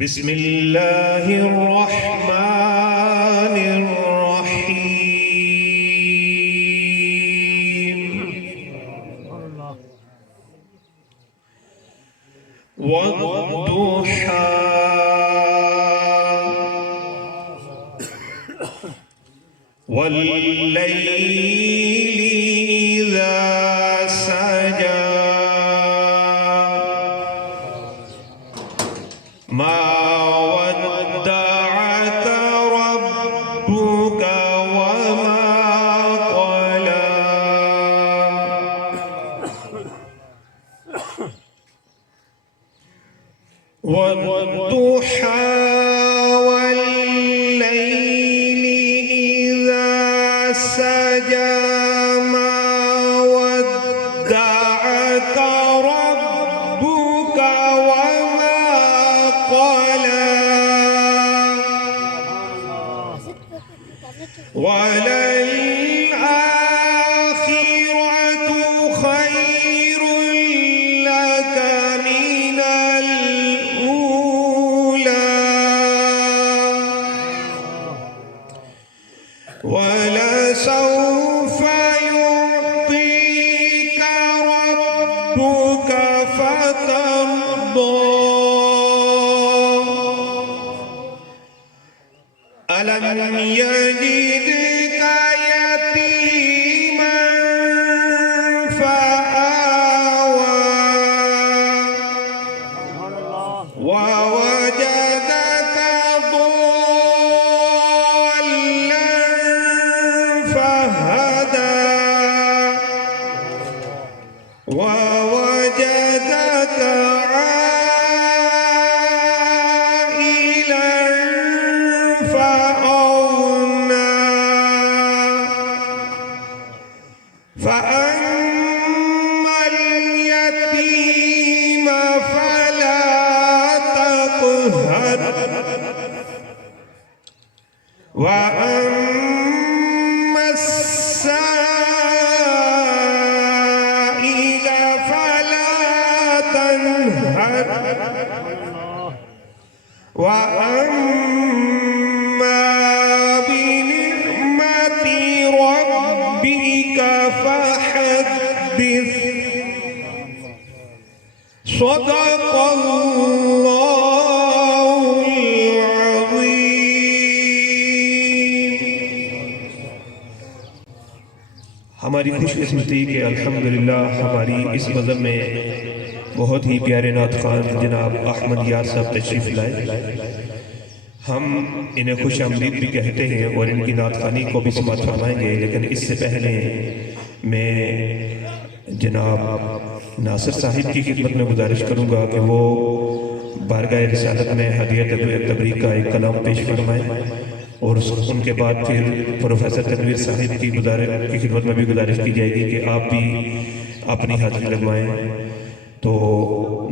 بسم اللہ الرحمن الرحیم والضحى واللیل اذا سجى ما ودعك ربك وما قلى والضحى والليل إذا سجى ما ودعك ربك وما قلى وللآخرة خير لك من الأولى ولسوف يعطيك ربك فترضى ألم يجدك يتيما فآوى ووجدك ضالا فهدى ووجدك عائلا فأغنى فأما اليتيم فلا تقهر وأما السائل فلا تنهر وأما بنعمة ربك فحدث صدق الله العظيم. ہماری خوش قسمتی کہ الحمدللہ ہماری اس مذہب میں بہت ہی پیارے نعت خوان جناب احمد یار صاحب تشریف لائے. ہم انہیں خوش آمدید بھی کہتے ہیں اور ان کی نعت خوانی کو بھی سماعت فرمائیں گے، لیکن اس سے پہلے میں جناب ناصر صاحب کی خدمت میں گزارش کروں گا کہ وہ بارگاہ رسالت میں ہدیہ تبریک کا ایک کلام پیش فرمائیں، اور ان کے بعد پھر پروفیسر تنویر صاحب کی خدمت میں بھی گزارش کی جائے گی کہ آپ بھی اپنی حاضری لگوائیں. تو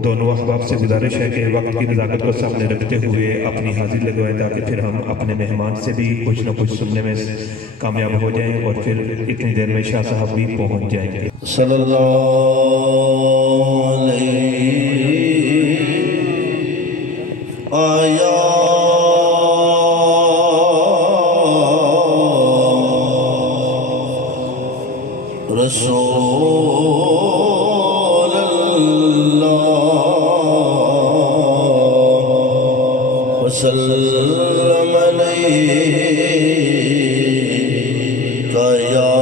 دونوں احباب سے گزارش ہے کہ وقت کی نزاکت کو سامنے رکھتے ہوئے اپنی حاضری لگوائیں تاکہ پھر ہم اپنے مہمان سے بھی کچھ نہ کچھ سننے میں کامیاب ہو جائیں اور پھر اتنی دیر میں شاہ صاحب بھی پہنچ جائیں گے. صلی اللہ علیہ آیا رسول اللہ وسلم علیک یا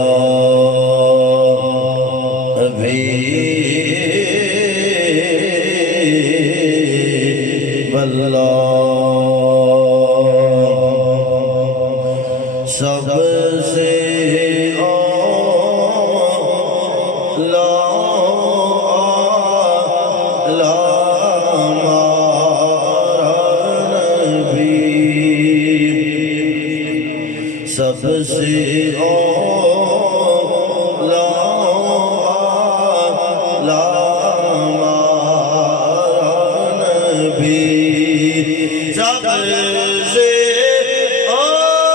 حبیب اللہ. سب سے سب سے اولا ہمارا نبی، سب سے اولا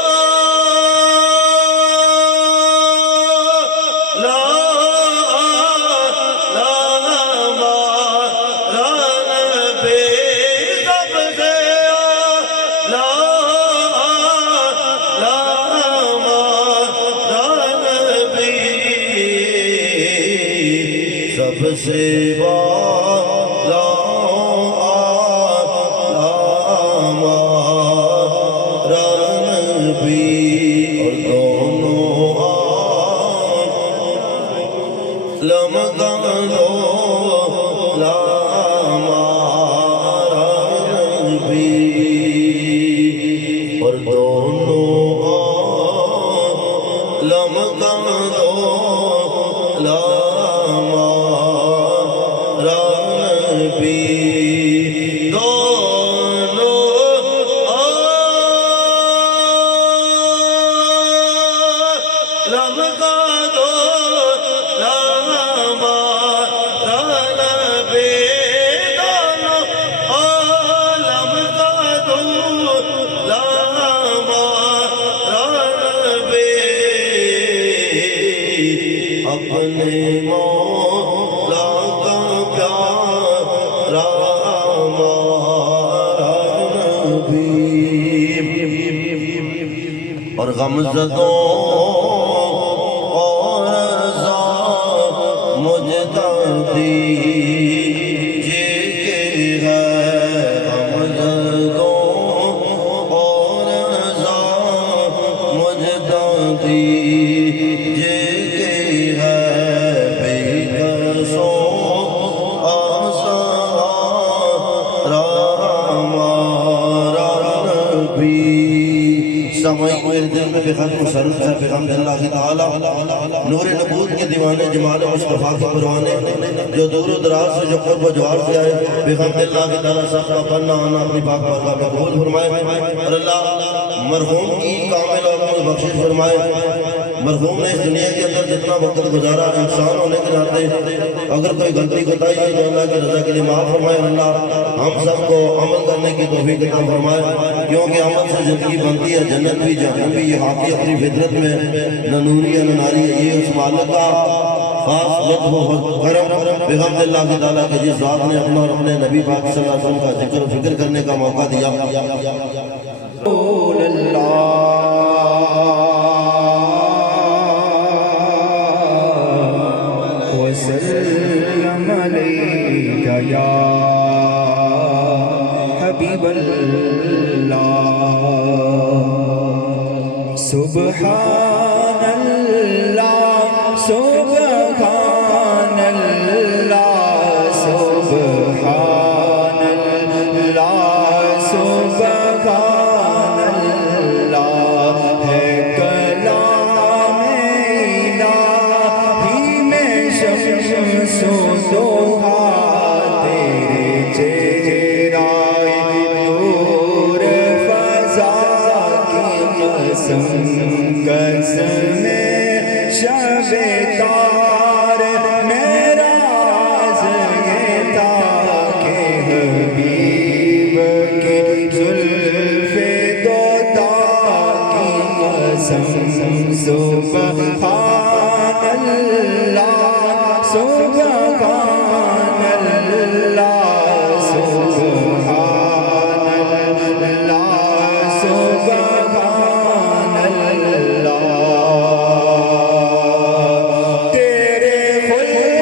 سب سے والا ہمارا نبی اور دونوں عالم کا دولا ہمارا نبی اور دونوں عالم کا دولا ہمارا نبی دونوں عالم کا دولا ہمارا نبی دونوں عالم کا دولا ہمارا نبی اپنے مولا کا پیارا ہمارا نبی اور غمزدوں اور رضا مجھتا دیجئے کہ ہے غمزدوں اور رضا مجھتا دیجئے کہ ہے بے کسوں آسارا ہمارا نبی سامعین میرے دل میں بے خط مسرت ہے بحمد اللہ تعالی نور نبوت کے دیوانے جمال مصطفیٰ کے پروانے جو دور و دراز سے جو قرب و جوار سے آئے بحمد اللہ تعالی صاحب اپنا آنا اپنی پاک بارگاہ میں قبول فرمائے اور اللہ مرحوم کی کامل اور بخشش فرمائے مرحوم نے اس دنیا کے اندر جتنا وقت گزارا انسان ہونے کے ناطے اگر کوئی غلطی کوتاہی ہے تو اللہ کی رضا کے لیے معاف فرمائے اللہ ہم سب کو عمل کرنے کی توفیق عطا فرمائے کیونکہ عمل سے زندگی بنتی ہے جنت بھی جہنم بھی یہ حاقی اپنی فطرت میں نہ نوری ہے نہ ناری ہے یہ اس مالک کا خاص لطف و کرم بحمد اللہ تعالیٰ کے جس ذات نے اپنا اور اپنے نبی پاک صلی اللہ علیہ وسلم کا ذکر و فکر کرنے کا موقع دیا رسول اللہ وسلم علیکہ یا حبیب اللہ سبحان اللہ سبحان اللہ سبحان اللہ سبحان اللہ ہے کلام الہی میں شمس و ضحیٰ تیرے چہرہ نور فضا کی قسم قسم شب تار میرا راز یہ تھا کہ حبیب کی زلف دوتا کی قسم سبحان اللہ سبحان اللہ سبحان اللہ سبحان اللہ تیرے خلق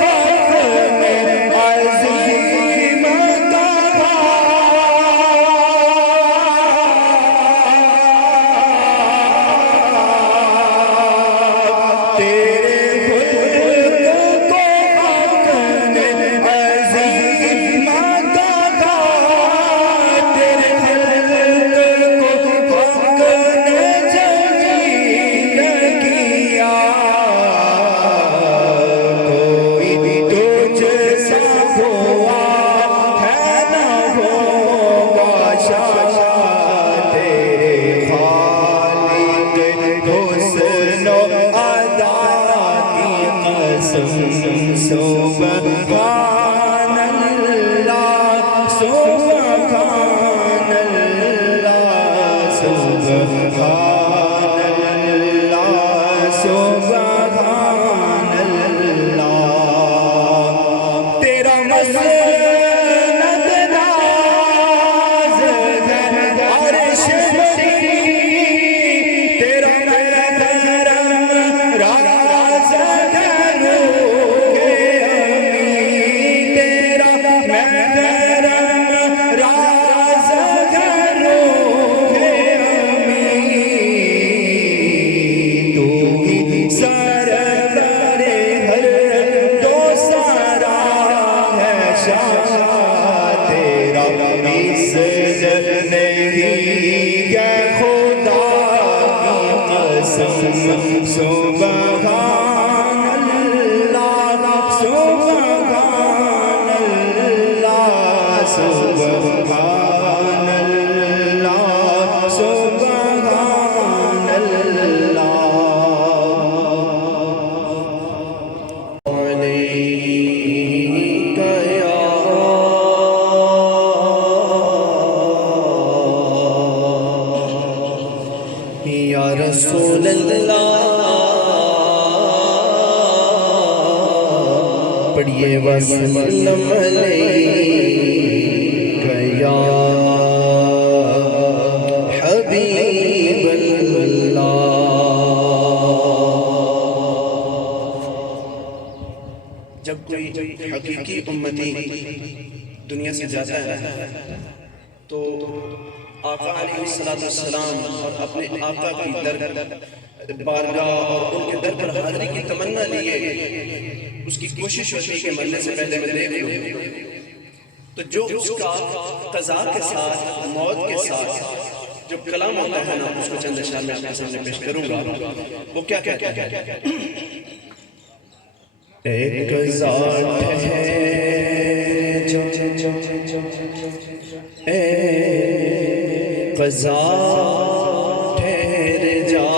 کو خلق میں عظیم کہا تیرے خلق کو خلق میں عظیم کہا تیرے خلق کو خلق نے جمیل کیا کوئی تجھ سا ہوا ہے نہ ہوگا شاید تیرے خالق حسن و ادا کی قسم سبحان اللہ سبحان اللہ سبحان اللہ سبحان اللہ تیرا مسند ناز ہے عرش بری تیرا کرم راز ہے روح پڑھیے وسلم علیک یا حبیب اللہ. جب کوئی حقیقی امتی دنیا سے جاتا ہے تو آقا علیہ السلام اور اپنے آقا کی بارگاہ اور ان کے در پر حاضری کی تمنا لیے اس کی کوشش ہوتی کہ مرنے سے پہلے میں دیکھ لوں. تو جو اس کا قضاء کے ساتھ موت کے ساتھ جو کلام ہوتا ہے نا اس کو چند اشعار میں آپ کے سامنے پیش کروں گا. وہ کیا کہتا ہے؟ ایک ذات ہے جو اے قضا ٹھہر جا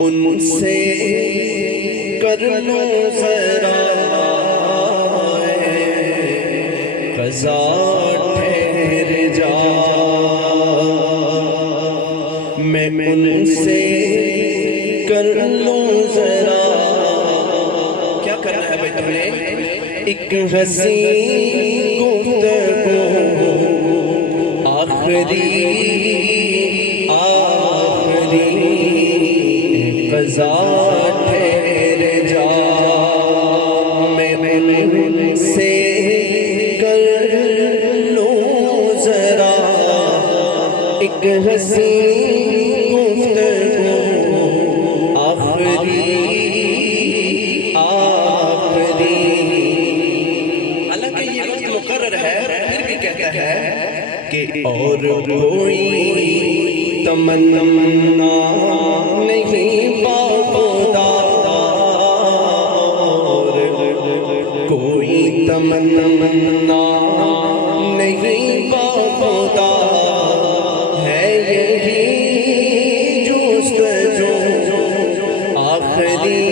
ان سے کر لوں ذرا قضا ٹھہر جا میں ان سے کر لوں ذرا. کیا کرنا ہے بھائی تم نے؟ ایک حسین گفتگو آخری قضا ٹھہر جا میں ان سے کر لوں ذرا ایک حسین گفتگو آخری. حالانکہ یہ وقت مقرر ہے پھر بھی کہتا ہے کہ اور کوئی تمنا نہیں باخدا کوئی تمنا نہیں باخدا ہے یہی جستجو آخری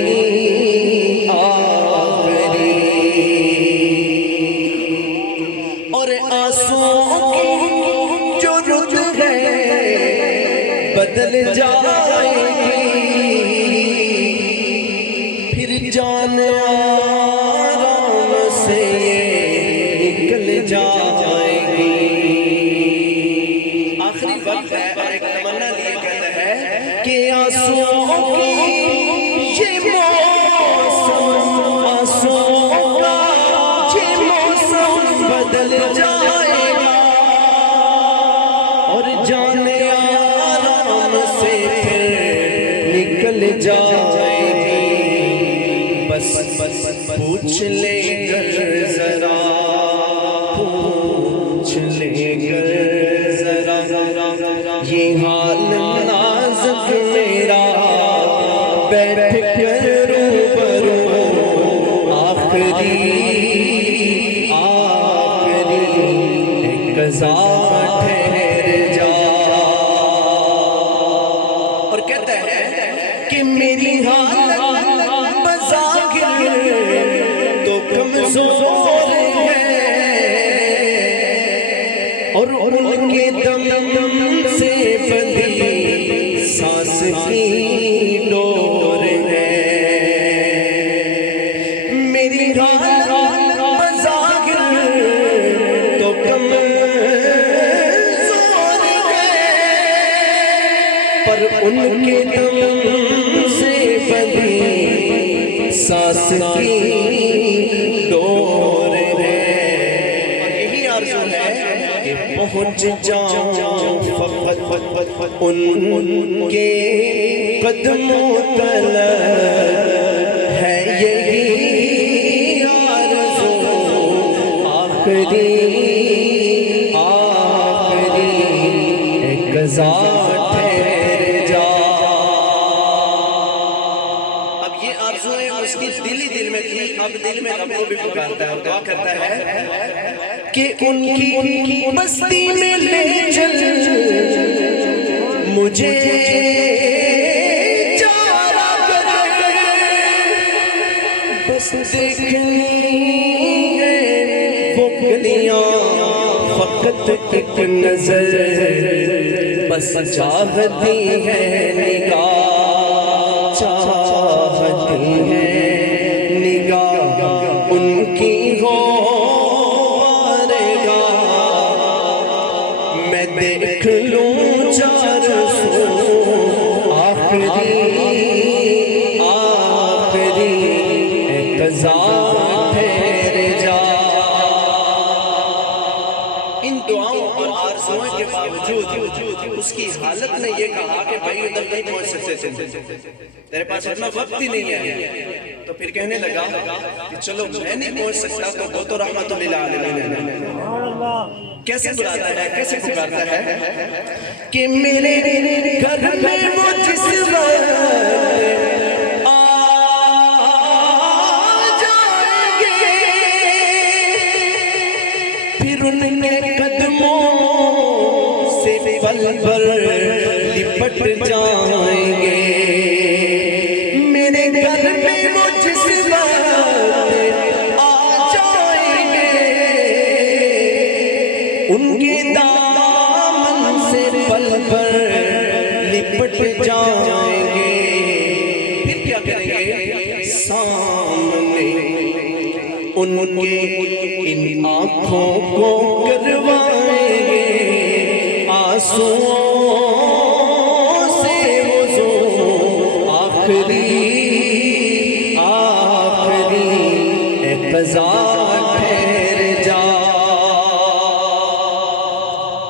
اور آنسوؤں کی جو رت ہے بدل جائے گی پھر جان آرام سے نکل جائے گی. آخری وقت ہے اور ایک تمنا لیے کہتا ہے کہ آنسوؤں کی یہ موسم آنسوؤں کا یہ موسم بدل جائے گا اور جان آرام سے پھر نکل جائے گی. بس پوچھ لے کر ذرا پوچھ لے کر ذرا یہ حال نازک میرا بیٹھ کر روبرو آخری قضا ٹھہر جا. اور کہتا ہے کہ میری حالت بظاہر تو کمزور ہے اور ان کے دم سے بندھی سانس کی ڈور ہے. میری حالت بظاہر تو کمزور ہے پر ان کے دم سے بندھی سانس کی ڈور ہے. یہی آرزو ہے کہ پہنچ جاؤں فقط ان کے قدموں تلک ہے یہی آرزو آخری قضا ٹھہر جا. اب یہ آرزو ہے اس کی دل ہی دل میں تھی اب دل میں رب کو بھی پکارتا ہے اور دعا کرتا ہے کہ ان کی بستی میں لے چل مجھے چارہ کر بس دیکھنی ہے وہ گلیاں فقط ایک نظر بس چاہتی ہے نگاہ چاہتی ہے چار سو آخری آخری قضا ٹھہر جا۔ ان دعاؤں اور آرزوؤں کے باوجود اس کی حالت نے یہ کہا کہ بھائی ادھر نہیں پہنچ سکتے تیرے پاس اتنا وقت ہی نہیں ہے، تو پھر کہنے لگا کہ چلو میں نہیں پہنچ سکتا تو وہ تو رحمت للعالمین ہے۔ کیسے بلاتا ہے، کیسے پکارتا ہے کہ میرے گھر میں وہ جس وقت آ جائیں گے، پھر ان کے قدموں سے پل پر لپٹ جائیں گے۔ میرے گھر میں وہ جس وقت آ جائیں گے، ان کے دامن سے پل پر لپٹ جائیں گے۔ پھر کیا کریں گے؟ سامنے ان کے ان آنکھوں کو کروائیں گے آنسوؤں سے وضو، آخری آخری قضا ٹھہر جا۔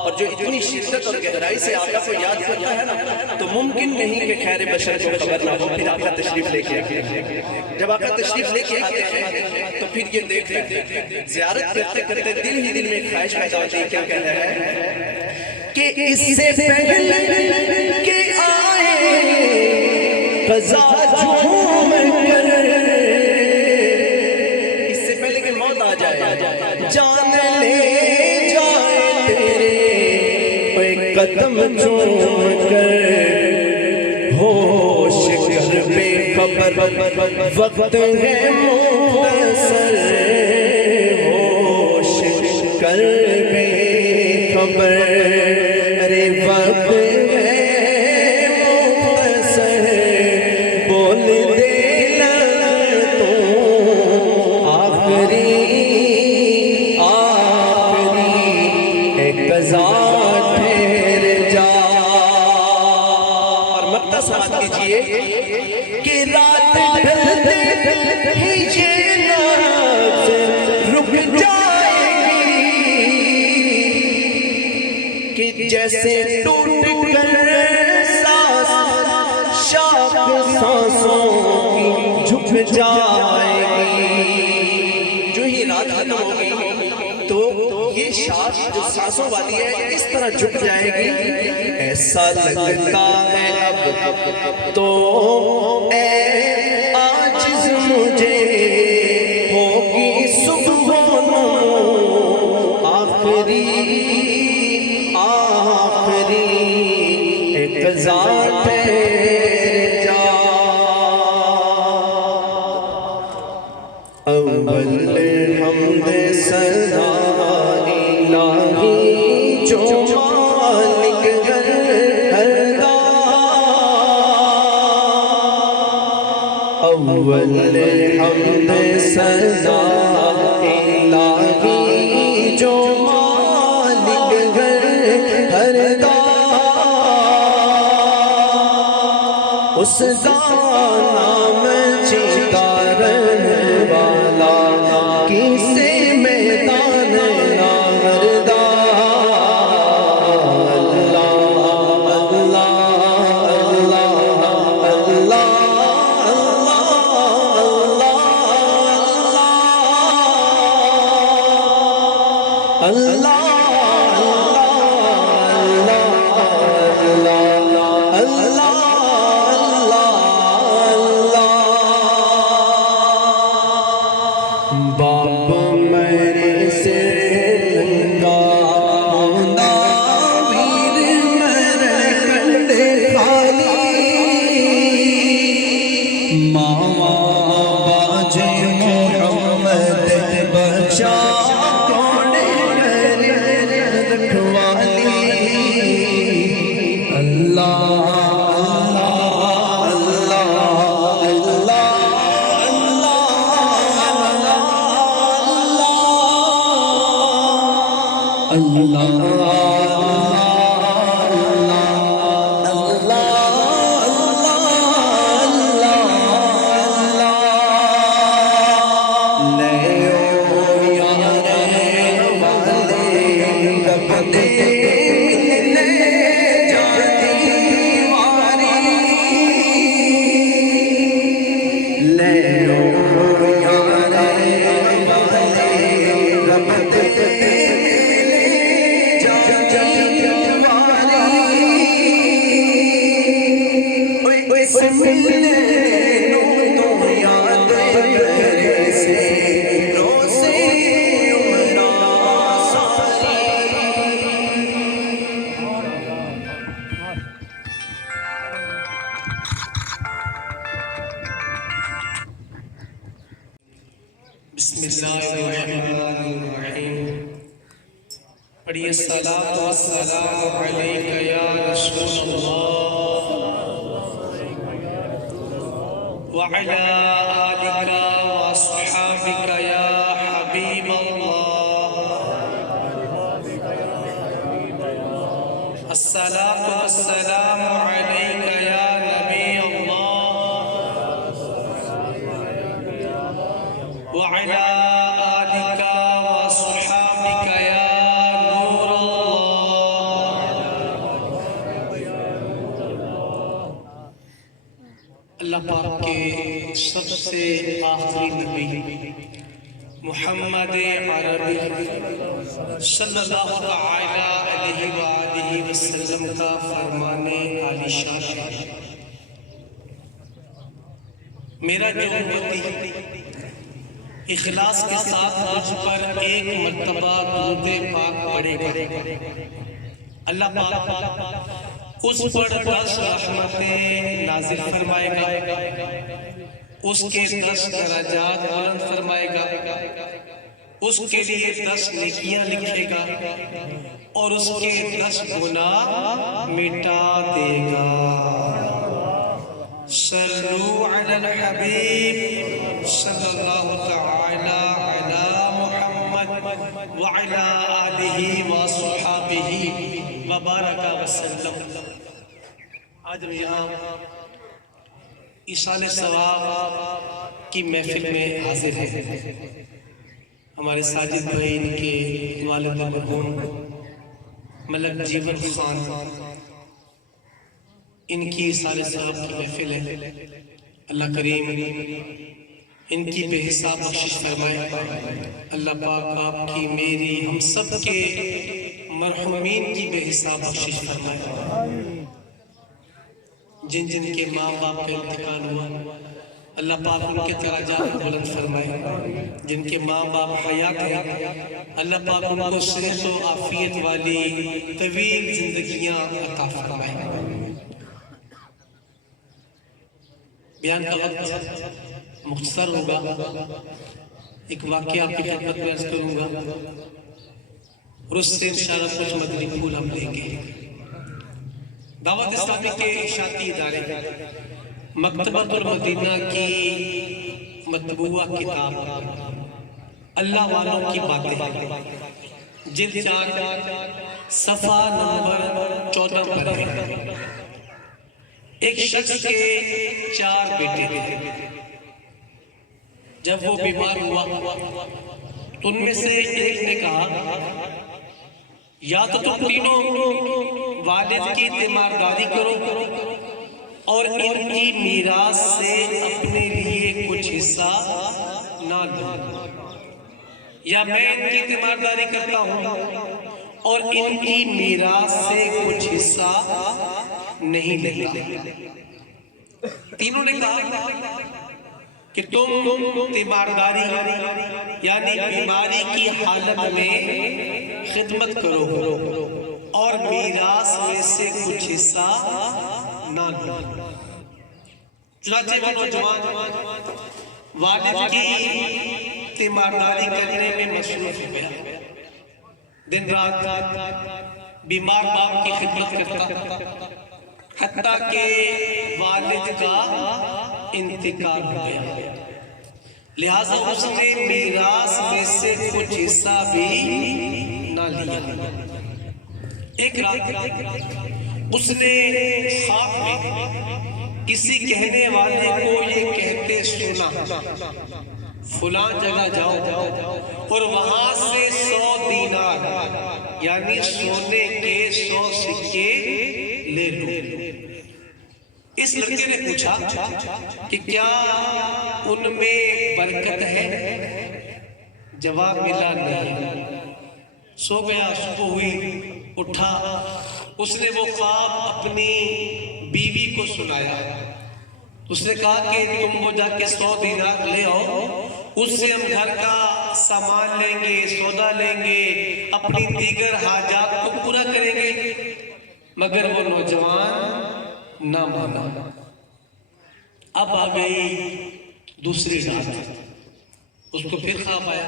اور جو اتنی شدت اور گہرائی سے آقا کو یاد کرتا ہے نا، تو ممکن نہیں کہ خیر بشر کو خبر نہ ہو۔ پھر آقا تشریف لے کے آتے ہیں، جب آقا تشریف لے کے آتے ہیں تو پھر یہ دیکھ رہے ہیں، زیارت کرتے کرتے دل ہی دل میں ایک خواہش پیدا ہوتی ہے۔ کیا کہتا ہے کہ اس سے پہلے کہ آئے قضا جھوم کر، اس سے پہلے کہ موت آ جائے جان لے جائے تیرے قدم جھوم کر، ہوش کر بے خبر وقت ہے مختصر، ہوش کر بے خبر ارے وقت ہے مختصر، بول دے نہ تو آخری آخری قضا ٹھہر جا۔ اور مقطع سماعت کیجئے کہ رات ڈھلتے ہی یہ ناز رک جائے گی، کہ جیسے ٹوٹ کر سانس شاخ سانسوں کی جھک جائے گی۔ جو ہی رات ختم ہوگی تو یہ شاخ جو سانسوں والی ہے اس طرح جھک جائے گی، ایسا لگتا ہے اب تو اے عاجز مجھے ہوگی صبح آخری آخری قضا ٹھہر جا۔ اول حمد ثنا الہی جو مالک ہر اول حمد ثنا الہی جو مالک ہر اس کا نام چیتا رہنے والا کسے میدان ناوردا۔ اللہ اللہ اللہ اللہ اللہ اللہ بسم اللہ الرحمن الرحیم. پڑھیے الصلاۃ والسلام علیک یا رسول اللہ وعلی آلک واصحابک یا حبیب اللہ. الصلاۃ والسلام علیک یا نبی اللہ وعلی آلک واصحابک یا نور اللہ. اللہ پاک کے سب سے آخری نبی محمد عربی صلی اللہ تعالی علیہ وآلہ وسلم کا فرمان عالی شان ہے. میرا جو امتی اخلاص کے ساتھ مجھ پر ایک مرتبہ درود پاک پڑھے گا، اللہ پاک اس پر 10 رحمتیں نازل فرمائے گا، اس کے 10 درجات بلند فرمائے گا، اس کے لیے 10 نیکیاں لکھے گا اور اس کے 10 گناہ مٹا دے گا. صلو علی الحبیب صلی اللہ تعالی علی محمد وعلی آلہ وصحابہ وبارک وسلم. آج ہم یہاں ایصال ثواب کی محفل میں حاضر ہیں. ہمارے ساجد بھائی، ان کے والد مرحوم ملک جیون خان، ان کی ایصال ثواب کی محفل ہے. اللہ کریم ان کی بے حساب بخشش فرمائے. اللہ پاک آپ کی، میری، ہم سب کے مرحومین کی بے حساب بخشش فرمائے. جن جن کے ماں باپ کا انتقال ہوا، اللہ پاک ان کے درجات بلند فرمائے. جن کے ماں باپ حیات ہیں، اللہ پاک ان کو صحت و عافیت والی طویل زندگیاں عطا فرمائے. بیان کا وقت مختصر ہوگا. ایک واقعہ آپ کی خدمت میں عرض کروں گا اور اس سے انشاءاللہ کچھ مدنی پھول ہم لیں گے. دعوت اسلامی کے اشاعتی ادارے مکتبۃ المدینہ کی مطبوعہ کتاب اللہ والوں کی باتیں جلد 4 صفحہ نمبر 14 پر ہے. ایک شخص کے 4 بیٹے تھے. جب وہ بیمار ہوا تو ان میں سے ایک نے کہا، یا تو تم تینوں والد کی تیمارداری کرو اور ان کی میراث سے اپنے لیے کچھ حصہ نہ لو، یا میں ان کی تیمارداری کرتا ہوں اور ان کی میراث سے کچھ حصہ نہیں لیتا. تینوں نے کہا کہ تم تیمارداری یعنی بیماری کی حالت میں خدمت کرو اور میراث میں سے کچھ حصہ نہ لو. چنانچہ وہ نوجوان والد کی تیمارداری کرنے میں مصروف ہو گیا. دن رات بیمار باپ کی خدمت کرتا، حتیٰ کہ والد کا انتقال ہو گیا. لہٰذا اس نے میراث میں سے کچھ حصہ بھی نہ لیا. ایک رات اس نے خواب میں کسی کہنے والے کو یہ کہتے سنا، فلاں جگہ جاؤ اور وہاں سے 100 دینار یعنی سونے کے 100 سکے لے لو. اس لڑکے نے پوچھا کہ کیا ان میں برکت ہے؟ جواب ملا نہیں. سو گیا. صبح ہوئی، اٹھا. اس نے وہ خواب اپنی بیوی کو سنایا. اس نے کہا کہ تم وہ جا کے 100 دینار لے آؤ، اس سے ہم گھر کا سامان لیں گے، سودا لیں گے، اپنی دیگر حاجات کو پورا کریں گے. مگر وہ نوجوان نہ مانا. اب آ گئی دوسری رات. اس کو پھر خواب آیا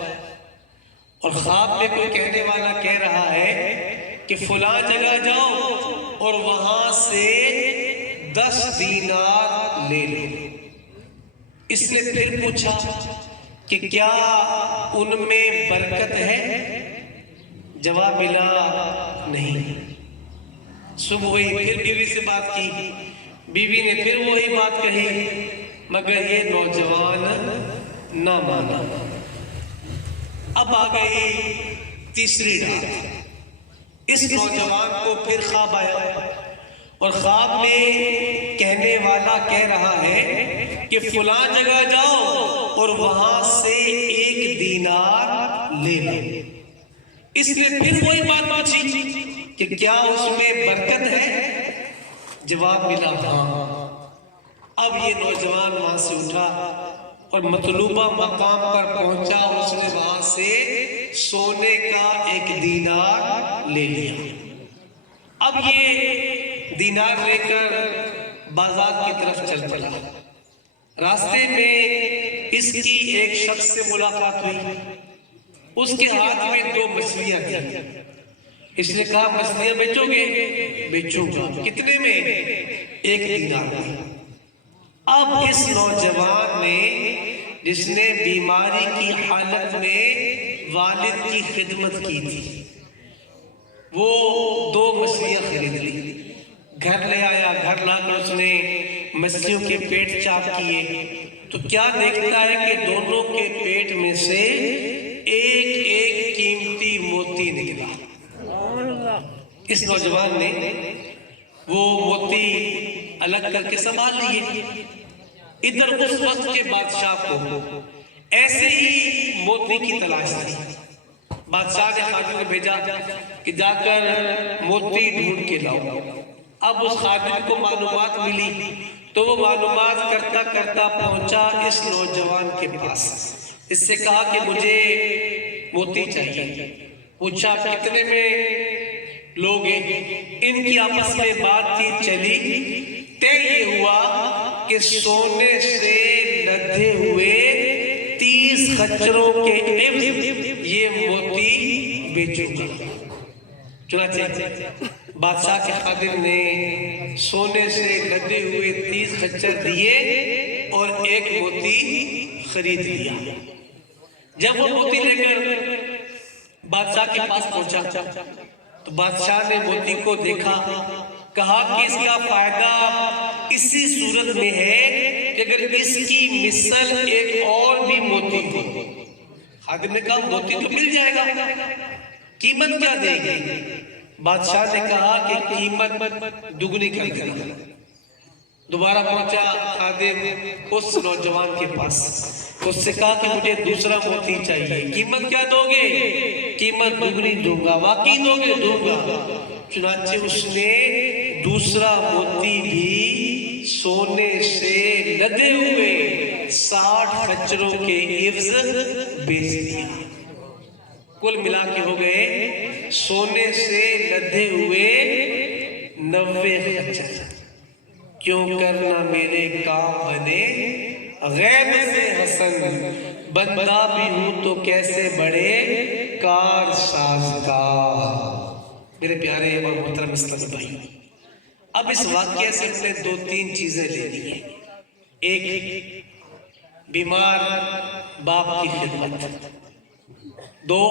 اور خواب میں کوئی کہنے والا کہہ رہا ہے کہ فلاں جگہ جاؤ اور وہاں سے 10 دینار لے لو۔ اس نے پھر پوچھا کہ کیا ان میں برکت ہے؟ جواب ملا نہیں۔ صبح ہوئی پھر بیوی سے بات کی، بیوی نے پھر وہی بات کہی، مگر یہ نوجوان نہ مانا۔ اب آ گئی تیسری رات، اس نوجوان کو پھر خواب آیا اور خواب میں کہنے والا کہہ رہا ہے کہ فلاں جگہ جاؤ اور وہاں سے 1 دینار لے لو۔ اس نے پھر وہی بات پوچھی کہ کیا اس میں برکت ہے؟ جواب ملا ہاں۔ اب یہ نوجوان وہاں سے اٹھا اور مطلوبہ مقام پر پہنچا، اس نے وہاں سے سونے کا 1 دینار لے لیا۔ اب یہ دینار لے کر بازار کی طرف چل پڑا۔ راستے میں اس کی ایک شخص سے ملاقات ہوئی، اس کے ہاتھ میں 2 مچھلیاں تھیں۔ اس نے کہا مچھلیاں بیچو گے؟ بیچوں گا۔ کتنے میں؟ 1 دینار میں۔ اب اس نوجوان نے، جس نے بیماری کی حالت میں والد کی خدمت کی تھی، وہ 2 مچھلیاں خرید لی، گھر لے آیا۔ گھر لا کر اس نے مچھلیوں کے پیٹ چاک کیے تو کیا دیکھتا ہے کہ دونوں کے پیٹ میں سے ایک قیمتی موتی نکلا۔ اس نوجوان نے وہ موتی الگ کر کے سنبھال لیے۔ ادھر اس وقت کے بادشاہ کو ایسے ہی موتی کی تلاش تھی۔ بادشاہ نے خادم کو بھیجا کہ جا کر موتی ڈھونڈ کے لاؤ۔ اب اس خادم کو معلومات ملی تو وہ معلومات کرتا کرتا پہنچا اس نوجوان کے پاس۔ اس سے کہا کہ مجھے موتی چاہیے۔ پوچھا کتنے میں لوگے؟ ان کی آپس میں بات چیت چلی، طے یہ ہوا کہ سونے سے لدے ہوئے 30 خچروں کے عوض یہ موتی بیچوں گا۔ چنانچہ بادشاہ کے خادم نے سونے سے لدے ہوئے 30 خچر دیے اور 1 موتی خرید لیا۔ جب وہ موتی لے کر بادشاہ کے پاس پہنچا تو بادشاہ نے موتی کو دیکھا، کہا کہ اس کا فائدہ اسی صورت میں ہے کہ اگر اس کی مثل ایک اور بھی موتی ہو۔ خادم نے کہا موتی تو مل جائے گا، قیمت کیا دے گی؟ بادشاہ نے کہا کہ قیمت دگنی کر دے گا۔ دوبارہ پہنچا خادم اس نوجوان کے پاس، اس سے کہا کہ مجھے دوسرا موتی چاہیے، قیمت کیا دو گے؟ قیمت دگنی دوں گا۔ واقعی دو گے؟ دوں گا۔ چنانچہ اس نے دوسرا موتی بھی سونے سے لدے ہوئے 60 خچروں کے عوض بیچ دیا۔ کل ملا کے ہو گئے سونے سے لدے ہوئے 90 خچر۔ کیوں کرنا میرے کام بنے غیب سے حسن، بندہ بھی ہوں تو کیسے بڑے کار سازگار۔ میرے پیارے اور محترم اسلامی بھائی، اب اس واقعے سے ہم نے 2-3 چیزیں لینی ہیں۔ ایک، بیمار باپ کی خدمت۔ 2،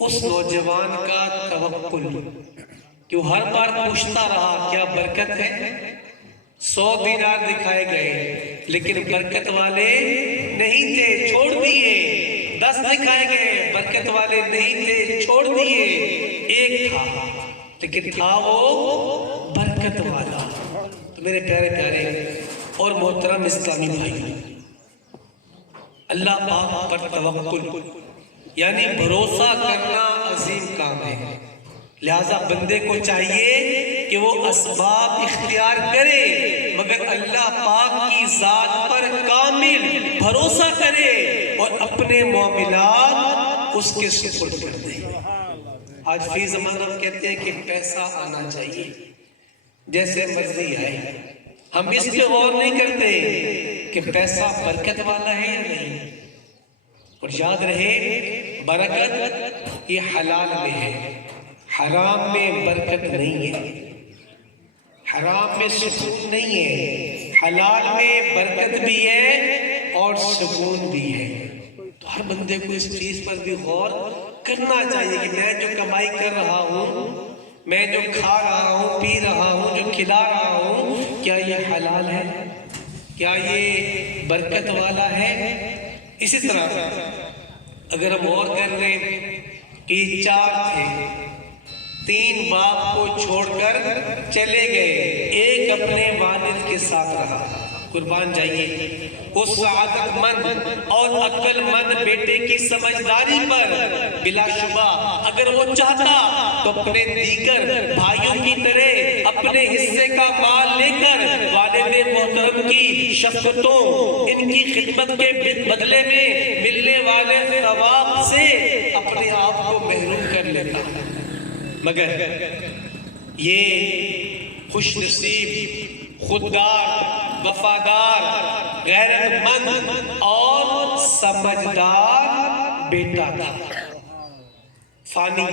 اس نوجوان کا توکل کہ وہ ہر بار پوچھتا رہا کیا برکت ہے۔ 100 دینار دکھائے گئے لیکن برکت والے نہیں تھے، چھوڑ دیے۔ 10 دکھائے گئے، برکت والے نہیں تھے، چھوڑ دیے۔ ایک تھا لیکن تھا وہ برکت والا۔ تو میرے پیارے پیارے اور محترم اسلامی بھائی، اللہ پاک پر توکل یعنی بھروسہ کرنا عظیم کام ہے۔ لہذا بندے کو چاہیے کہ وہ اسباب اختیار کرے مگر اللہ پاک کی ذات پر کامل بھروسہ کرے اور اپنے معاملات اس کے سپرد کر دے۔ آج فی زمانہ ہم کہتے ہیں کہ پیسہ آنا چاہیے، جیسے مرضی آئے۔ ہم اس پہ غور نہیں کرتے کہ پیسہ برکت والا ہے یا نہیں۔ اور یاد رہے برکت یہ حلال میں ہے، حرام میں برکت نہیں ہے، حرام میں سکون نہیں ہے، حلال میں برکت بھی ہے اور سکون بھی ہے۔ تو ہر بندے کو اس چیز پر بھی غور کرنا چاہیے کہ میں جو کمائی کر رہا ہوں، میں جو کھا رہا ہوں، پی رہا ہوں، جو کھلا رہا ہوں، کیا یہ حلال ہے؟ کیا یہ برکت والا ہے؟ اسی طرح اگر ہم غور کر لیں کہ یہ 4 تھے، 3 باپ کو چھوڑ کر چلے گئے، ایک اپنے والد کے ساتھ رہا۔ قربان جائیے اس سعادت مند اور عقل مند بیٹے کی سمجھداری پر بلا شبہ اگر وہ چاہتا تو اپنے دیگر بھائیوں کی طرح اپنے حصے کا مال لے کر والد محترم کی شفقتوں، ان کی خدمت کے بدلے میں ملنے والے ثواب سے اپنے آپ کو محروم کر لیتا، مگر یہ خوش نصیب، خوددار، وفادار، غیرت مند اور سمجھدار بیٹا تھا۔ فانی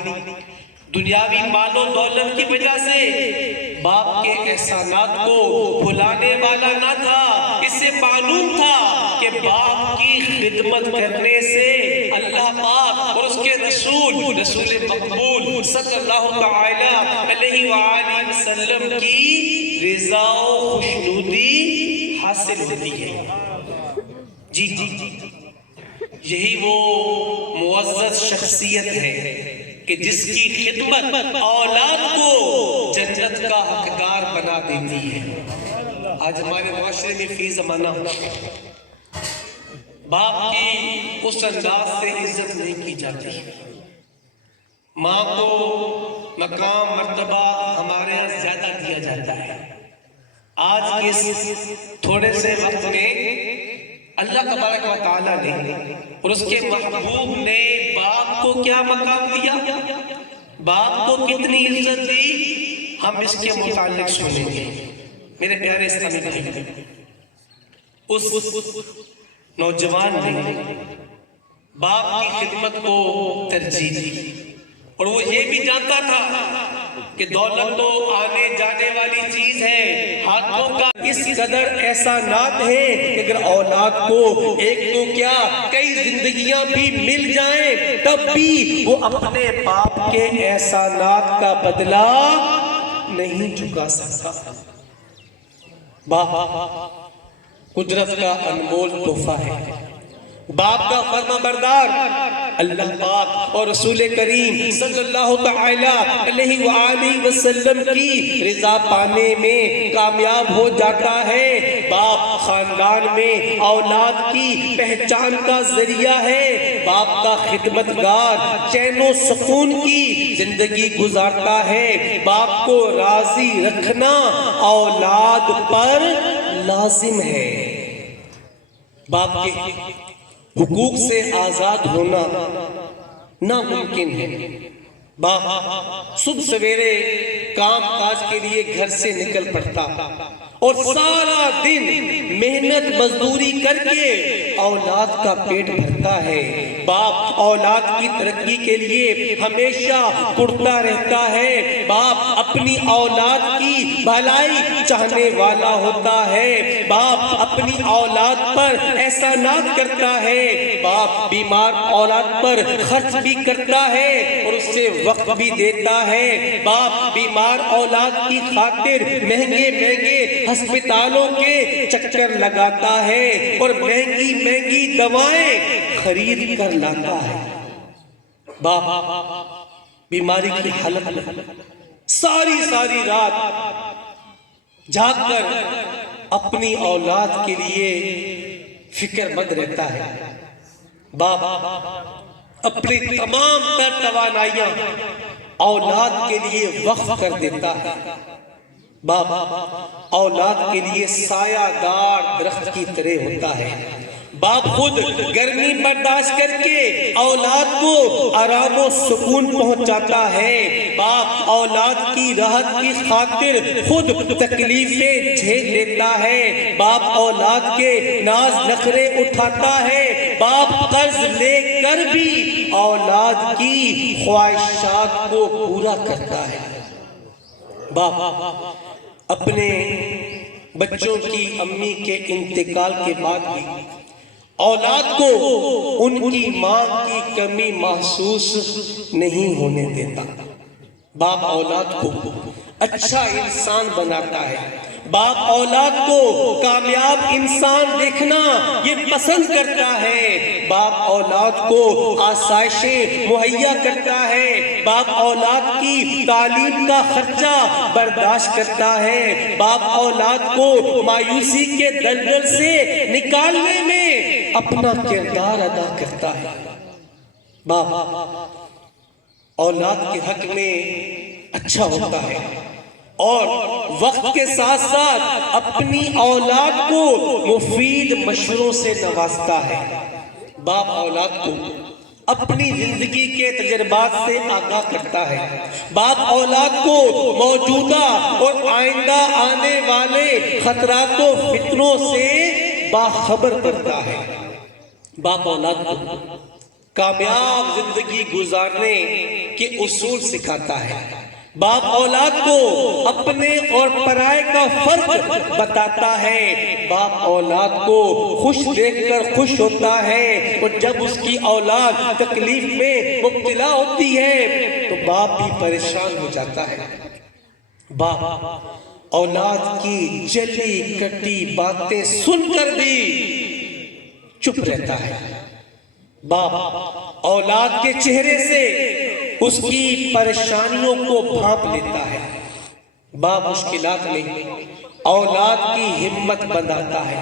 دنیاوی مال و دولت کی وجہ سے باپ کے احسانات کو بھلانے والا نہ تھا، اسے معلوم تھا کہ باپ کی خدمت کرنے سے اللہ پاک اور اس کے رسول مقبول صلی اللہ تعالی علیہ وآلہ وسلم کی رضا و خوشنودی حاصل ہوتی ہے۔ جی یہی وہ معزز شخصیت ہے کہ جس کی خدمت اولاد کو جنت کا حقدار بنا دیتی ہے۔ آج ہمارے معاشرے میں فی زمانہ باپ کی اس انداز سے عزت نہیں کی جاتی، ماں کو مقام مرتبہ ہمارے یہاں زیادہ دیا جاتا ہے۔ آج کے اس تھوڑے سے وقت میں اللہ تبارک و تعالیٰ نے اور اس کے محبوب نے باپ کو کیا مقام دیا، باپ کو کتنی عزت دی، ہم اس کے متعلق سنیں گے۔ میرے پیارے اسلامی بھائی، اس نوجوان نے باپ کی خدمت کو ترجیح دی، اور وہ یہ بھی جانتا تھا کہ دولت تو آنے جانے والی چیز ہے، ہاتھوں کا اس قدر احسانات ہے کہ اگر اولاد کو ایک تو کیا کئی زندگیاں بھی مل جائیں تب بھی وہ اپنے باپ کے احسانات کا بدلہ نہیں چکا سکتا۔ باپ قدرت کا انمول تحفہ ہے، باپ کا فرما بردار اللہ پاک اور رسول کریم صلی اللہ تعالی علیہ وآلہ وسلم کی رضا پانے میں کامیاب ہو جاتا ہے۔ باپ خاندان میں اولاد کی پہچان کا ذریعہ ہے، باپ کا خدمتگار چین و سکون کی زندگی گزارتا ہے۔ باپ کو راضی رکھنا اولاد پر لازم ہے، باپ کے حقوق سے آزاد ہونا ناممکن ہے۔ باپ صبح سویرے کام کاج کے لیے گھر سے نکل پڑتا اور سارا دن محنت مزدوری کر کے اولاد کا پیٹ بھرتا ہے۔ باپ اولاد کی ترقی کے لیے ہمیشہ پڑتا رہتا ہے، باپ اپنی اولاد کی بھلائی چاہنے والا ہوتا ہے، باپ اپنی اولاد پر احسانات کرتا ہے، باپ بیمار اولاد پر خرچ بھی کرتا ہے اور اس سے وقت بھی دیتا ہے۔ باپ بیمار اولاد کی خاطر مہنگے مہنگے ہسپتالوں کے چکر لگاتا ہے اور مہنگی مہنگی دوائیں خرید کر لاتا ہے۔ باپ بیماری کی حالت میں ساری رات جاگ کر اپنی اولاد کے لیے فکر مند رہتا ہے۔ باپ اپنی تمام تر توانائیاں اولاد کے لیے وقف کر دیتا ہے۔ باپ اولاد کے لیے سایہ دار درخت کی طرح ہوتا ہے۔ باپ خود گرمی برداشت کر کے اولاد کو آرام و سکون پہنچاتا ہے، باپ اولاد کی راحت کی خاطر خود تکلیفیں جھیل لیتا ہے، باپ اولاد کے ناز نخرے اٹھاتا ہے، باپ قرض لے کر بھی اولاد کی خواہشات کو پورا کرتا ہے۔ باپ اپنے بچوں کی امی کے انتقال کے بعد بھی اولاد کو ان کی ماں کی کمی محسوس نہیں ہونے دیتا۔ باپ اولاد کو اچھا انسان بناتا ہے، باپ اولاد کو کامیاب انسان دیکھنا یہ پسند کرتا ہے، باپ اولاد کو آسائشیں مہیا کرتا ہے، باپ اولاد کی تعلیم کا خرچہ برداشت کرتا ہے، باپ اولاد کو مایوسی کے دلدل سے نکالنے میں اپنا کردار ادا کرتا ہے۔ باپ اولاد کے حق میں اچھا ہوتا ہے اور وقت کے ساتھ ساتھ اپنی اولاد کو مفید مشوروں سے نوازتا ہے۔ باپ اولاد کو اپنی زندگی کے تجربات سے آگاہ کرتا ہے، باپ اولاد کو موجودہ اور آئندہ آنے والے خطرات و فتنوں سے باخبر کرتا ہے، باپ اولاد کو کامیاب زندگی گزارنے کے اصول سکھاتا ہے، باپ اولاد کو اپنے اور پرائے کا فرق بتاتا ہے، باپ اولاد کو خوش دیکھ کر خوش ہوتا ہے اور جب اس کی اولاد تکلیف میں مبتلا ہوتی ہے تو باپ بھی پریشان ہو جاتا ہے۔ باپ اولاد کی جلی کٹی باتیں سن کر بھی چپ رہتا ہے، باپ اولاد کے چہرے سے اس کی پریشانیوں کو بھانپ لیتا ہے، باپ مشکلات میں اولاد کی ہمت بندھاتا ہے،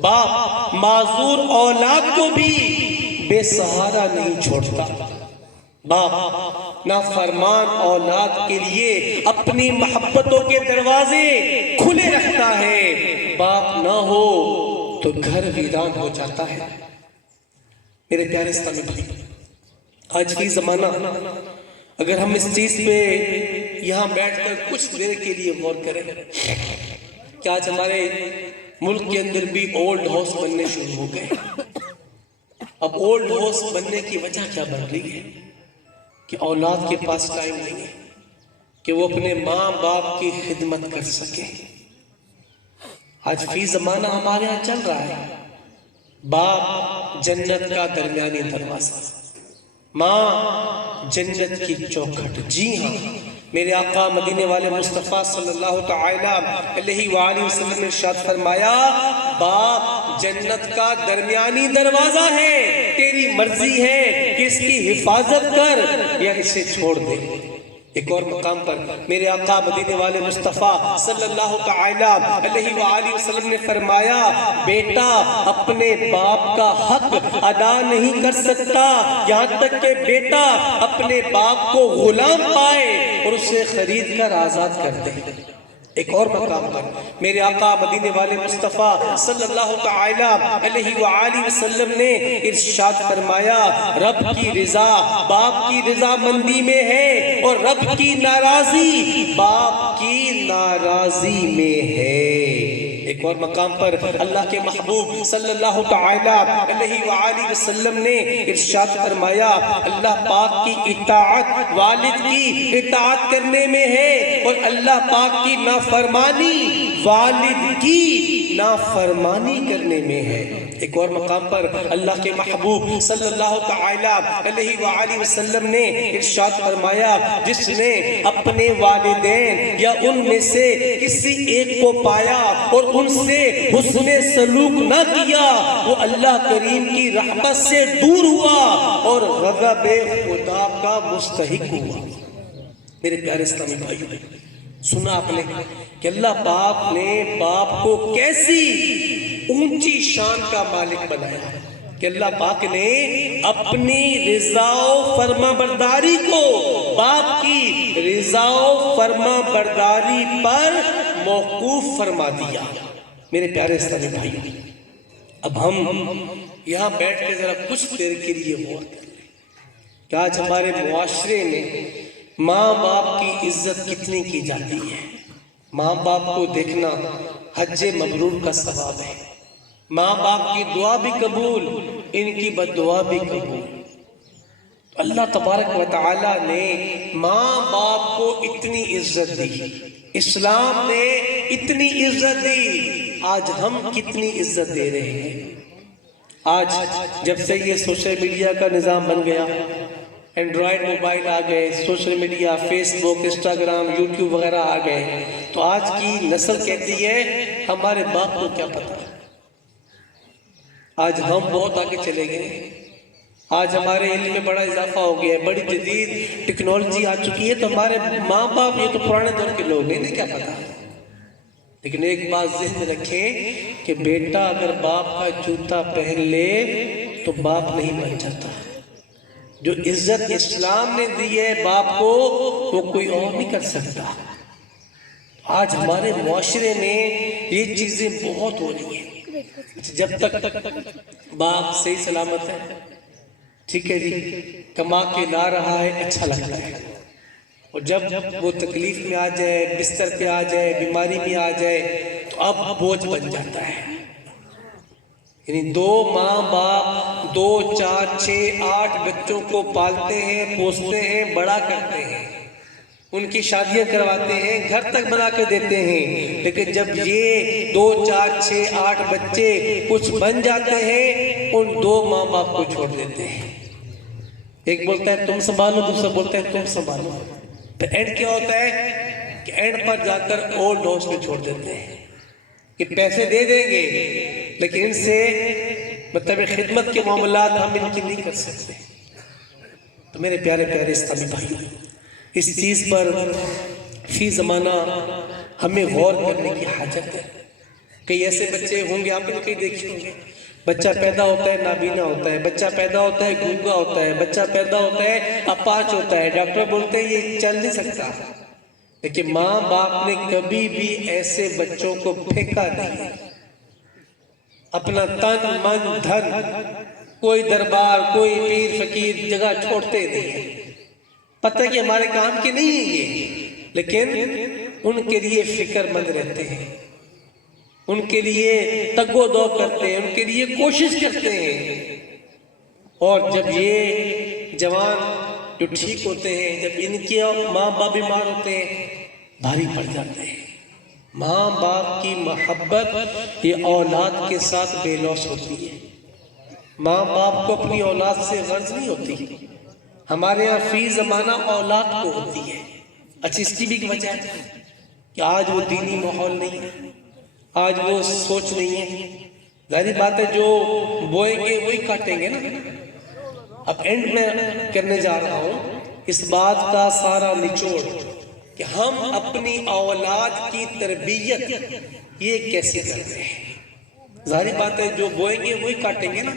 باپ معذور اولاد کو بھی بے سہارا نہیں چھوڑتا، باپ نافرمان اولاد کے لیے اپنی محبتوں کے دروازے کھلے رکھتا ہے، باپ نہ ہو تو گھر ویران ہو جاتا ہے۔ میرے پیارے اسلامی بھائی، آج کی زمانہ اگر ہم اس چیز پہ یہاں بیٹھ کر کچھ دیر کے لیے غور کریں کہ آج ہمارے ملک کے اندر بھی اولڈ ہاؤس بننے شروع ہو گئے۔ اب اولڈ ہاؤس بننے کی وجہ کیا بن رہی ہے کہ اولاد کے پاس ٹائم نہیں ہے کہ وہ اپنے ماں باپ کی خدمت کر سکے۔ آج فی زمانہ ہمارے ہاں چل رہا ہے باپ جنت کا درمیانی دروازہ، ماں جنت کی چوکھٹ۔ جی ہاں، میرے آقا مدینے والے مصطفیٰ صلی اللہ تعالی علیہ وآلہ وسلم نے ارشاد فرمایا، باپ جنت کا درمیانی دروازہ ہے، تیری مرضی ہے کہ اس کی حفاظت کر یا اسے چھوڑ دے۔ ایک اور مقام پر میرے آقا مدینے والے مصطفیٰ صلی اللہ تعالی علیہ وآلہ وسلم نے فرمایا، بیٹا اپنے باپ کا حق ادا نہیں کر سکتا یہاں تک کہ بیٹا اپنے باپ کو غلام پائے اور اسے خرید کر آزاد کر دے۔ ایک اور مقام پر میرے آقا مدینے والے مصطفیٰ صلی اللہ تعالی علیہ وآلہ وسلم نے ارشاد فرمایا، رب کی رضا باپ کی رضا مندی میں ہے اور رب کی ناراضی باپ کی ناراضی میں ہے۔ ایک اور مقام پر اللہ کے محبوب صلی اللہ تعالی علیہ وآلہ وسلم نے ارشاد فرمایا، اللہ پاک کی اطاعت والد کی اطاعت کرنے میں ہے اور اللہ پاک کی نافرمانی والد کی نافرمانی کرنے میں ہے۔ ایک اور مقام پر اللہ کے محبوب صلی اللہ تعالی علیہ وآلہ وسلم نے ارشاد فرمایا، جس نے اپنے والدین یا ان میں سے کسی ایک کو پایا اور ان سے حسن سلوک نہ کیا، وہ اللہ کریم کی رحمت سے دور ہوا اور غضب خدا کا مستحق ہوا۔ میرے پیارے اسلامی بھائیو، سنا آپ نے کہ اللہ پاک نے باپ کو کیسی اونچی شان کا مالک بنایا کہ اللہ پاک نے اپنی رضا و فرما برداری کو باپ کی رضا و فرما برداری پر موقوف فرما دیا۔ میرے پیارے اسلامی بھائی، اب ہم یہاں بیٹھ کے ذرا کچھ دیر کے لیے غور کر لیں کہ آج ہمارے معاشرے میں ماں باپ کی عزت کتنی کی جاتی ہے۔ ماں باپ کو دیکھنا حج مبرور کا ثواب ہے۔ ماں باپ کی دعا بھی قبول، ان کی بد دعا بھی قبول۔ اللہ تبارک و تعالی نے ماں باپ کو اتنی عزت دی، اسلام نے اتنی عزت دی، آج ہم کتنی عزت دے رہے ہیں۔ آج جب سے یہ سوشل میڈیا کا نظام بن گیا، اینڈرائیڈ موبائل آ گئے، سوشل میڈیا، فیس بک، انسٹاگرام، یوٹیوب وغیرہ آ گئے، تو آج کی نسل کہتی ہے ہمارے باپ کو کیا پتا۔ آج ہم بہت آگے چلے گئے، آج ہمارے علم میں بڑا اضافہ ہو گیا ہے، بڑی جدید ٹیکنالوجی آ چکی ہے، تو ہمارے ماں باپ یہ تو پرانے دور کے لوگ ہیں، انہیں کیا پتا۔ لیکن ایک بات ذہن میں رکھیں کہ بیٹا اگر باپ کا جوتا پہن لے تو باپ نہیں بن جاتا۔ جو عزت اسلام نے دی ہے باپ کو وہ کوئی اور نہیں کر سکتا۔ آج ہمارے معاشرے میں یہ چیزیں بہت ہو رہی ہیں۔ جب تک باپ صحیح سلامت ہے، ٹھیک ہے جی، کما کے لا رہا ہے، اچھا لگتا ہے، اور جب وہ تکلیف میں آ جائے، بستر پہ آ جائے، بیماری میں آ جائے تو اب بوجھ بن جاتا ہے۔ یعنی دو ماں باپ 2 4 6 8 بچوں کو پالتے ہیں، پوستے ہیں، بڑا کرتے ہیں، ان کی شادیاں کرواتے ہیں، گھر تک بنا کے دیتے ہیں، لیکن جب یہ 2 4 6 8 بچے کچھ بن جاتے ہیں ان 2 ماں باپ کو چھوڑ دیتے ہیں۔ ایک بولتا ہے تم سنبھالو، دوسرا بولتا ہے تم سنبھالو، تو اینڈ کیا ہوتا ہے کہ اینڈ پر جا کر اولڈ ہاؤس میں چھوڑ دیتے ہیں کہ پیسے دے دیں گے لیکن ان سے مطلب خدمت کے معاملات ہم ان کی نہیں کر سکتے۔ تو میرے پیارے پیارے اسلامی بھائیوں، اس چیز پر فی زمانہ ہمیں غور کرنے کی حاجت ہے۔ کئی ایسے بچے ہوں گے، آپ نے کئی دیکھے ہوں گے، بچہ پیدا ہوتا ہے نابینا ہوتا ہے، بچہ پیدا ہوتا ہے گونگا ہوتا ہے، بچہ پیدا ہوتا ہے اپاہج ہوتا ہے، ڈاکٹر بولتے ہیں یہ چل نہیں سکتا، لیکن ماں باپ نے کبھی بھی ایسے بچوں کو پھینکا نہیں، اپنا تن من دھن، کوئی دربار، کوئی پیر فقیر جگہ چھوڑتے نہیں۔ پتہ کہ ہمارے کام کے نہیں ہیں یہ، لیکن ان کے لیے فکر مند رہتے ہیں، ان کے لیے تگ و دو کرتے ہیں، ان کے لیے کوشش کرتے ہیں۔ اور جب یہ جوان جو ٹھیک ہوتے ہیں، جب ان کے ماں باپ بیمار ہوتے ہیں، بھاری پڑ جاتے ہیں۔ ماں باپ کی محبت یہ اولاد کے ساتھ بے لوث ہوتی ہے۔ ماں باپ کو اپنی اولاد سے غرض نہیں ہوتی، ہمارے یہاں فی زمانہ اولاد کو ہوتی ہے۔ اچھا، اس کی بھی ایک وجہ ہے کہ آج وہ دینی ماحول نہیں ہے، آج وہ سوچ نہیں ہے۔ ظاہری بات ہے جو بوئیں گے وہی کاٹیں گے نا۔ اب اینڈ میں کرنے جا رہا ہوں اس بات کا سارا نچوڑ کہ ہم اپنی اولاد کی تربیت یہ کیسے کرتے ہیں۔ ظاہری بات ہے جو بوئیں گے وہی کاٹیں گے نا۔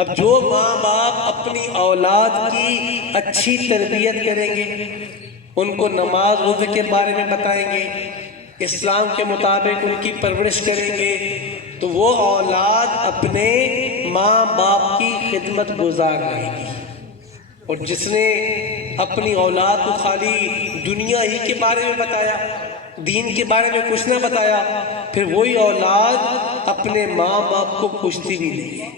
اب جو ماں باپ اپنی اولاد کی اچھی تربیت کریں گے، ان کو نماز روزے کے بارے میں بتائیں گے، اسلام کے مطابق ان کی پرورش کریں گے، تو وہ اولاد اپنے ماں باپ کی خدمت گزار رہے گی۔ اور جس نے اپنی اولاد کو خالی دنیا ہی کے بارے میں بتایا، دین کے بارے میں کچھ نہ بتایا، پھر وہی اولاد اپنے ماں باپ کو پوچھتی بھی نہیں ہے۔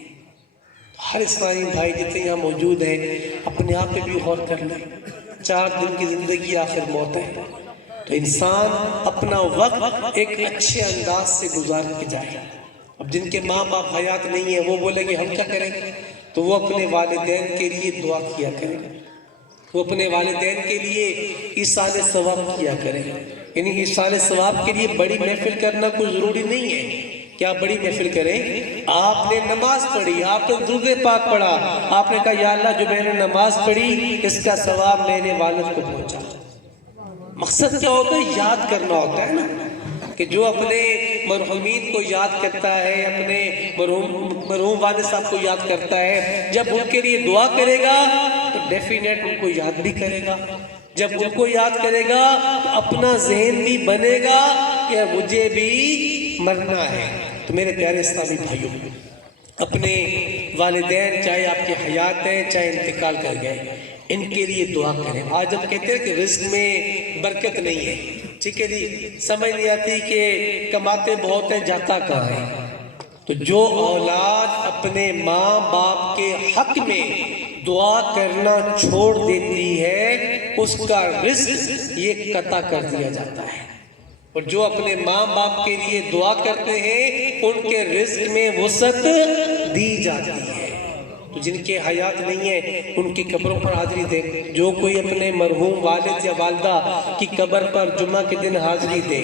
ہر اسلامی بھائی جتنے یہاں موجود ہیں اپنے آپ پہ بھی غور کر لیں۔ 4 دن کی زندگی آخر موت ہے، تو انسان اپنا وقت ایک اچھے انداز سے گزار کے جائے۔ اب جن کے ماں باپ حیات نہیں ہیں وہ بولیں گے ہم کیا کریں، تو وہ اپنے والدین کے لیے دعا کیا کریں، وہ اپنے والدین کے لیے ایصال ثواب کیا کریں۔ یعنی ایصال ثواب کے لیے بڑی محفل کرنا کوئی ضروری نہیں ہے کہ آپ بڑی محفل کریں۔ آپ نے نماز پڑھی، آپ نے درود پاک پڑھا، آپ نے کہا یا اللہ جو میں نے نماز پڑھی اس کا ثواب میرے والد کو پہنچا۔ مقصد کیا ہوتا ہے؟ یاد کرنا ہوتا ہے نا، کہ جو اپنے مرحومین کو یاد کرتا ہے، اپنے مرحوم والد صاحب کو یاد کرتا ہے، جب ان کے لیے دعا کرے گا تو ڈیفینیٹ ان کو یاد بھی کرے گا۔ جب ان کو یاد کرے گا تو اپنا ذہن بھی بنے گا کہ مجھے بھی مرنا ہے۔ تو میرے پیارے اسلامی بھائیوں، اپنے والدین چاہے آپ کے حیات ہیں چاہے انتقال کر گئے، ان کے لیے دعا کریں۔ آج ہم کہتے ہیں کہ رزق میں برکت نہیں ہے، ٹھیک ہے جی، سمجھ نہیں آتی کہ کماتے بہت ہیں جاتا کہاں ہے۔ تو جو اولاد اپنے ماں باپ کے حق میں دعا کرنا چھوڑ دیتی ہے، اس کا رزق یہ قطع کر دیا جاتا ہے، اور جو اپنے ماں باپ کے لیے دعا کرتے ہیں ان کے رزق میں وسعت دی جاتی ہے۔ تو جن کے حیات نہیں ہیں ان کی قبروں پر حاضری دے، جو کوئی اپنے مرحوم والد یا والدہ کی قبر پر جمعہ کے دن حاضری دے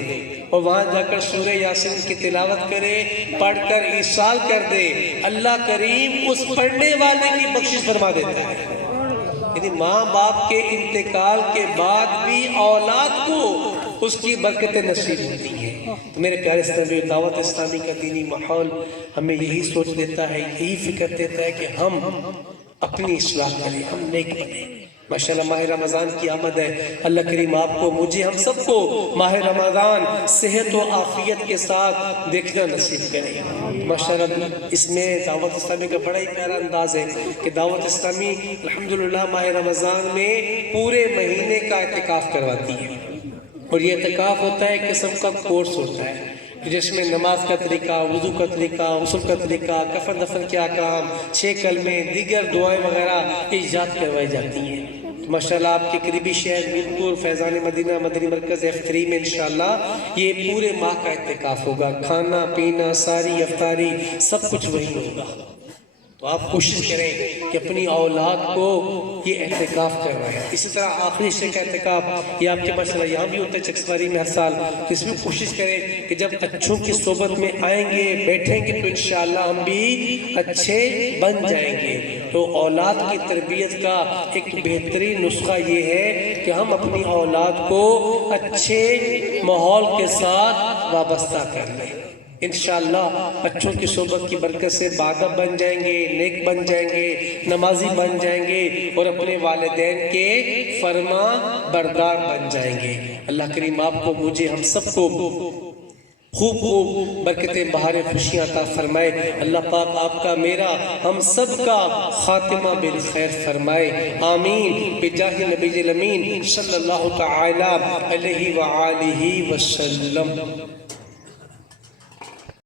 اور وہاں جا کر سورہ یاسین کی تلاوت کرے، پڑھ کر ایصال کر دے، اللہ کریم اس پڑھنے والے کی بخشش فرما دیتا ہے۔ یعنی ماں باپ کے انتقال کے بعد بھی اولاد کو اس کی برکتیں نصیب ہوتی ہیں۔ تو میرے پیارے اسلامی، دعوت اسلامی کا دینی ماحول ہمیں یہی سوچ دیتا ہے، یہی فکر دیتا ہے کہ ہم اپنی اصلاح کریں، ہم نیک بنیں۔ ماشاءاللہ ماہ رمضان کی آمد ہے، اللہ کریم آپ کو، مجھے، ہم سب کو ماہ رمضان صحت و عافیت کے ساتھ دیکھنا نصیب کرے۔ ماشاءاللہ اس میں دعوت اسلامی کا بڑا ہی پیارا انداز ہے کہ دعوت اسلامی الحمدللہ ماہ رمضان میں پورے مہینے کا اعتکاف کرواتی ہے، اور یہ اعتکاف ہوتا ہے ایک قسم کا کورس ہوتا ہے جس میں نماز کا طریقہ، وضو کا طریقہ، غسل کا طریقہ، کفن دفن کے احکام، 6 کلمے، دیگر دعائیں وغیرہ ایجاد کروائی جاتی ہیں۔ ماشاءاللہ آپ کے قریبی شہر میرپور فیضان مدینہ مدنی مرکز F3 میں انشاءاللہ یہ پورے ماہ کا اعتکاف ہوگا، کھانا پینا ساری افطاری سب کچھ وہی ہوگا۔ تو آپ کوشش کریں کہ اپنی اولاد کو یہ اعتکاف کروائیں۔ اسی طرح آخری حصے کا اعتکاف یہ آپ کے ماشاءاللہ یہاں بھی ہوتا ہے چکسواری میں ہر سال، اس میں کوشش کریں کہ جب اچھوں کی صحبت میں آئیں گے بیٹھیں گے تو انشاءاللہ ہم بھی اچھے بن جائیں گے۔ تو اولاد کی تربیت کا ایک بہترین نسخہ یہ ہے کہ ہم اپنی اولاد کو اچھے ماحول کے ساتھ وابستہ کر لیں۔ انشاءاللہ بچوں کی صحبت کی برکت سے باادب بن جائیں گے، نیک بن جائیں گے، نمازی بن جائیں گے، اور اپنے والدین کے فرما بردار بن جائیں گے۔ اللہ کریم آپ کو، مجھے، ہم سب کو خوب خوب برکتیں بہار خوشیاں عطا فرمائے۔ اللہ پاک آپ کا، میرا، ہم سب کا خاتمہ بالخیر فرمائے، آمین، بجاہ نبی الامین صلی اللہ تعالی علیہ وآلہ وسلم۔